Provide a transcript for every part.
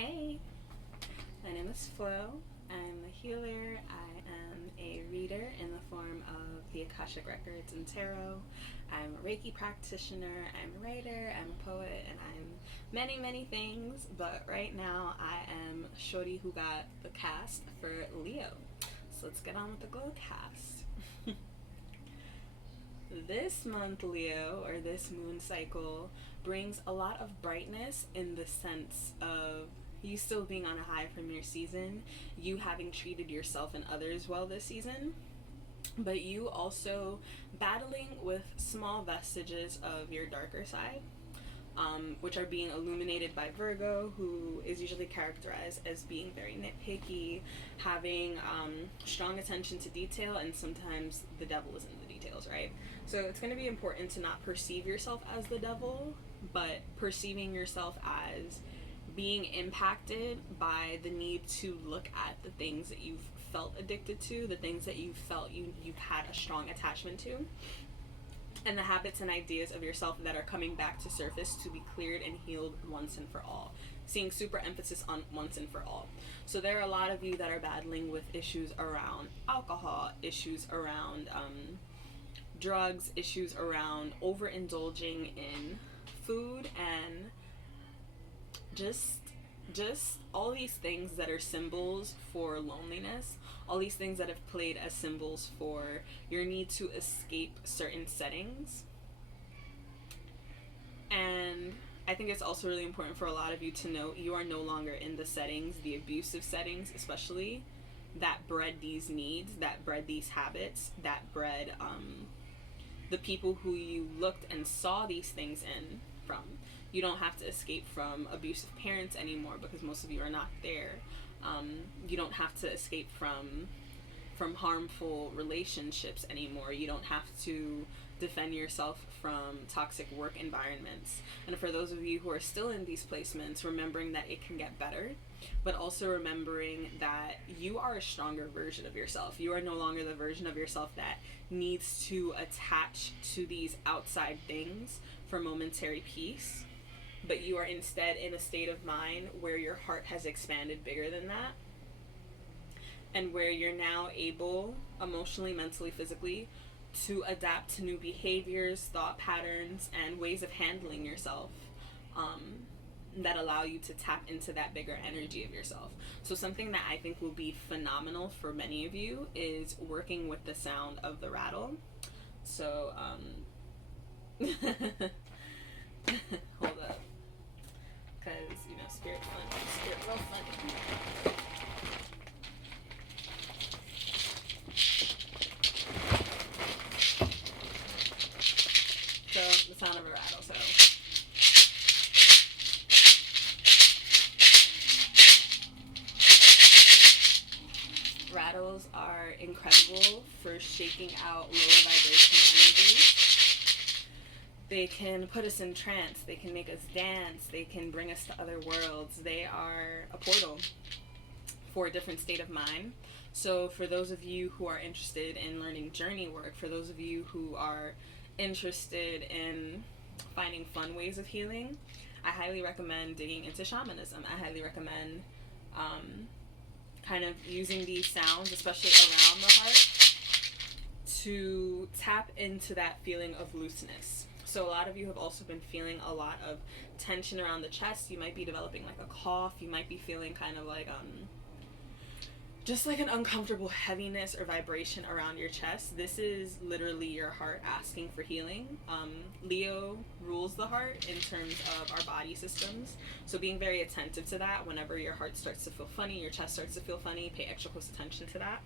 Hey, my name is Flo. I'm a healer. I am a reader in the form of the Akashic Records and Tarot. I'm a Reiki practitioner. I'm a writer. I'm a poet, and I'm many, many things. But right now, I am Shorty who got the cast for Leo. So let's get on with the Glocast. This month, Leo, or this moon cycle, brings a lot of brightness in the sense of you still being on a high from your season, you having treated yourself and others well this season, but you also battling with small vestiges of your darker side, which are being illuminated by Virgo, who is usually characterized as being very nitpicky, having strong attention to detail, and sometimes the devil is in the details, right? So it's going to be important to not perceive yourself as the devil, but perceiving yourself as being impacted by the need to look at the things that you've felt addicted to, the things that you've felt you've had a strong attachment to, and the habits and ideas of yourself that are coming back to surface to be cleared and healed once and for all. Seeing super emphasis on once and for all. So there are a lot of you that are battling with issues around alcohol, issues around drugs, issues around overindulging in food, and just all these things that are symbols for loneliness, all these things that have played as symbols for your need to escape certain settings. And I think it's also really important for a lot of you to know you are no longer in the settings, the abusive settings especially, that bred these needs, that bred these habits, that bred the people who you looked and saw these things in from. You don't have to escape from abusive parents anymore because most of you are not there. You don't have to escape from harmful relationships anymore. You don't have to defend yourself from toxic work environments. And for those of you who are still in these placements, remembering that it can get better, but also remembering that you are a stronger version of yourself. You are no longer the version of yourself that needs to attach to these outside things for momentary peace, but you are instead in a state of mind where your heart has expanded bigger than that, and where you're now able, emotionally, mentally, physically, to adapt to new behaviors, thought patterns, and ways of handling yourself that allow you to tap into that bigger energy of yourself. So something that I think will be phenomenal for many of you is working with the sound of the rattle. So hold up, because spirit's fun. Spirit's real fun. So the sound of a rattle. So rattles are incredible for shaking out lower vibration energies. They can put us in trance. They can make us dance. They can bring us to other worlds. They are a portal for a different state of mind. So for those of you who are interested in learning journey work, for those of you who are interested in finding fun ways of healing, I highly recommend digging into shamanism. I highly recommend kind of using these sounds, especially around the heart, to tap into that feeling of looseness. So a lot of you have also been feeling a lot of tension around the chest. You might be developing like a cough. You might be feeling kind of like just like an uncomfortable heaviness or vibration around your chest. This is literally your heart asking for healing. Leo rules the heart in terms of our body systems. So being very attentive to that. Whenever your heart starts to feel funny, your chest starts to feel funny, pay extra close attention to that.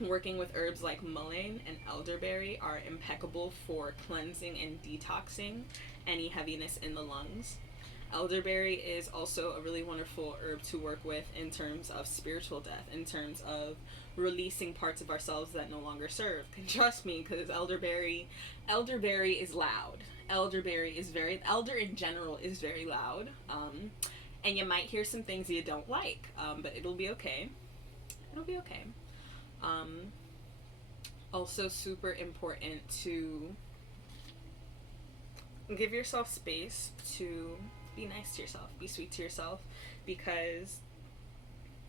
Working with herbs like mullein and elderberry are impeccable for cleansing and detoxing any heaviness in the lungs. Elderberry is also a really wonderful herb to work with in terms of spiritual death, in terms of releasing parts of ourselves that no longer serve. And trust me, because elderberry is loud. Elder in general is very loud. And you might hear some things you don't like, but it'll be okay. It'll be okay. Also super important to give yourself space to Be nice to yourself. Be sweet to yourself, because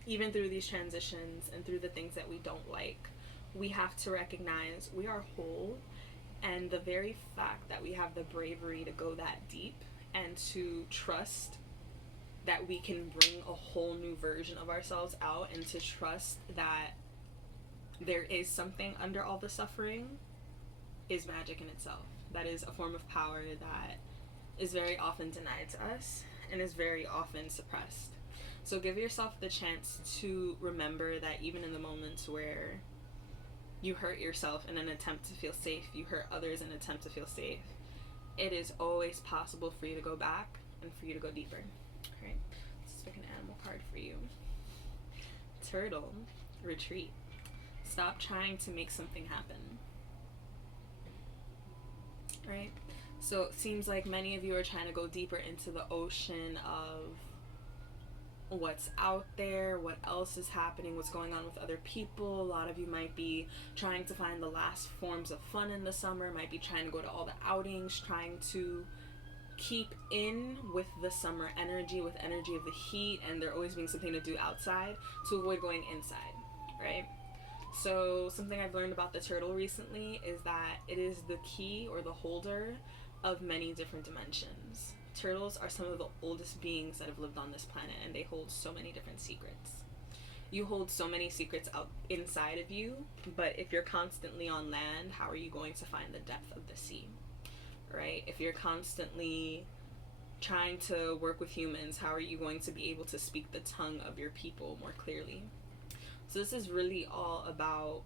even through these transitions and through the things that we don't like, we have to recognize we are whole, and the very fact that we have the bravery to go that deep and to trust that we can bring a whole new version of ourselves out, and to trust that there is something under all the suffering, is magic in itself. That is a form of power that is very often denied to us and is very often suppressed. So give yourself the chance to remember that even in the moments where you hurt yourself in an attempt to feel safe, you hurt others in an attempt to feel safe, it is always possible for you to go back and for you to go deeper. All right, let's pick an animal card for you. Turtle, retreat. Stop trying to make something happen. Right? So it seems like many of you are trying to go deeper into the ocean of what's out there, what else is happening, what's going on with other people. A lot of you might be trying to find the last forms of fun in the summer, might be trying to go to all the outings, trying to keep in with the summer energy, with energy of the heat, and there always being something to do outside to avoid going inside, right? So something I've learned about the turtle recently is that it is the key or the holder of many different dimensions. Turtles are some of the oldest beings that have lived on this planet, and they hold so many different secrets. You hold so many secrets out inside of you, but if you're constantly on land, how are you going to find the depth of the sea, right? If you're constantly trying to work with humans, how are you going to be able to speak the tongue of your people more clearly? So this is really all about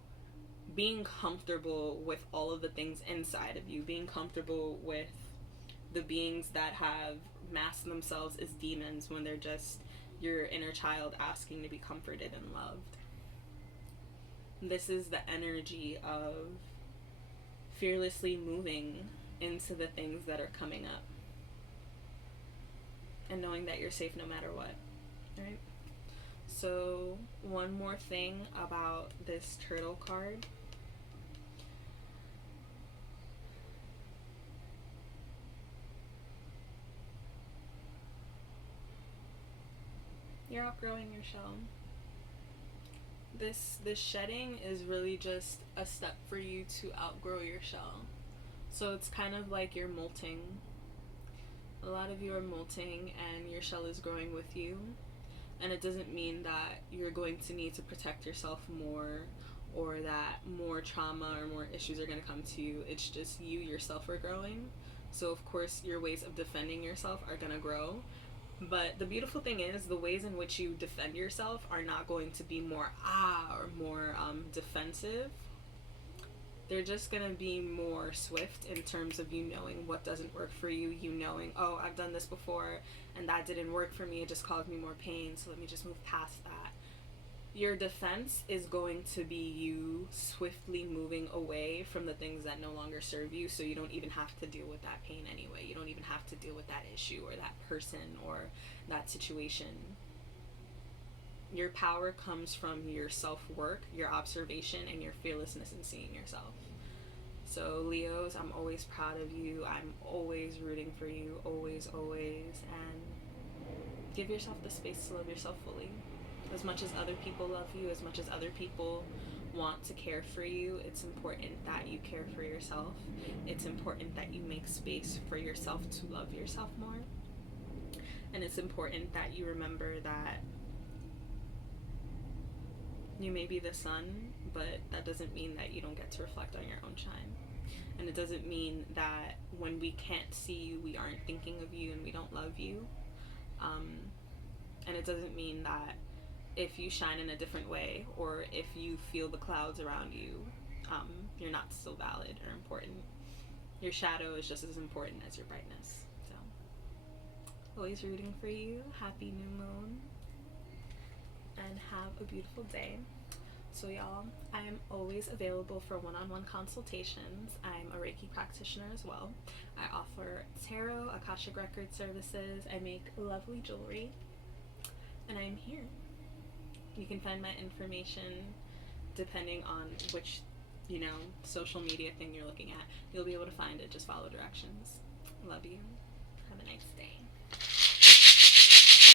being comfortable with all of the things inside of you, being comfortable with the beings that have masked themselves as demons when they're just your inner child asking to be comforted and loved. This is the energy of fearlessly moving into the things that are coming up and knowing that you're safe no matter what, right? So one more thing about this turtle card. You're outgrowing your shell. This shedding is really just a step for you to outgrow your shell. So it's kind of like you're molting. A lot of you are molting and your shell is growing with you. And it doesn't mean that you're going to need to protect yourself more, or that more trauma or more issues are going to come to you. It's just you yourself are growing. So of course your ways of defending yourself are going to grow. But the beautiful thing is the ways in which you defend yourself are not going to be more or more defensive. They're just going to be more swift in terms of you knowing what doesn't work for you, you knowing, oh, I've done this before and that didn't work for me, it just caused me more pain, so let me just move past that. Your defense is going to be you swiftly moving away from the things that no longer serve you, so you don't even have to deal with that pain anyway. You don't even have to deal with that issue or that person or that situation. Your power comes from your self-work, your observation, and your fearlessness in seeing yourself. So Leos, I'm always proud of you. I'm always rooting for you, always, always. And give yourself the space to love yourself fully. As much as other people love you, as much as other people want to care for you, it's important that you care for yourself. It's important that you make space for yourself to love yourself more. And it's important that you remember that you may be the sun, but that doesn't mean that you don't get to reflect on your own shine. And it doesn't mean that when we can't see you, we aren't thinking of you and we don't love you. And it doesn't mean that if you shine in a different way, or if you feel the clouds around you, you're not still valid or important. Your shadow is just as important as your brightness. So, always rooting for you. Happy new moon. And have a beautiful day. So y'all, I am always available for one-on-one consultations. I'm a Reiki practitioner as well. I offer tarot, Akashic record services. I make lovely jewelry. And I'm here. You can find my information depending on which, social media thing you're looking at. You'll be able to find it. Just follow directions. Love you. Have a nice day.